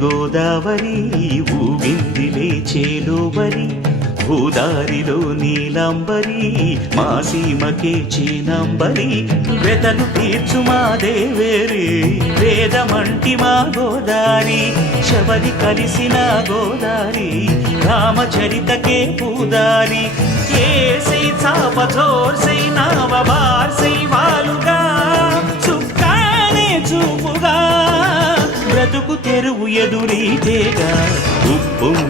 గోదావరి ఊగిందిలే చేలోబరి భూదారిలో నీలంబరి మా సీమకే చీనంబరి వెతలు తీర్చు మా దేవేరి వేదమంటి మా గోదారి శబరి కలిసిన గోదారి రామచరితకే పూదారి ఏసై చాప జోర్సై నావ బార్సై వాలుగా చుక్కానే చూపుగా బ్రతుకు తెరువు ఎదురీతేగా ఉప్పొంగి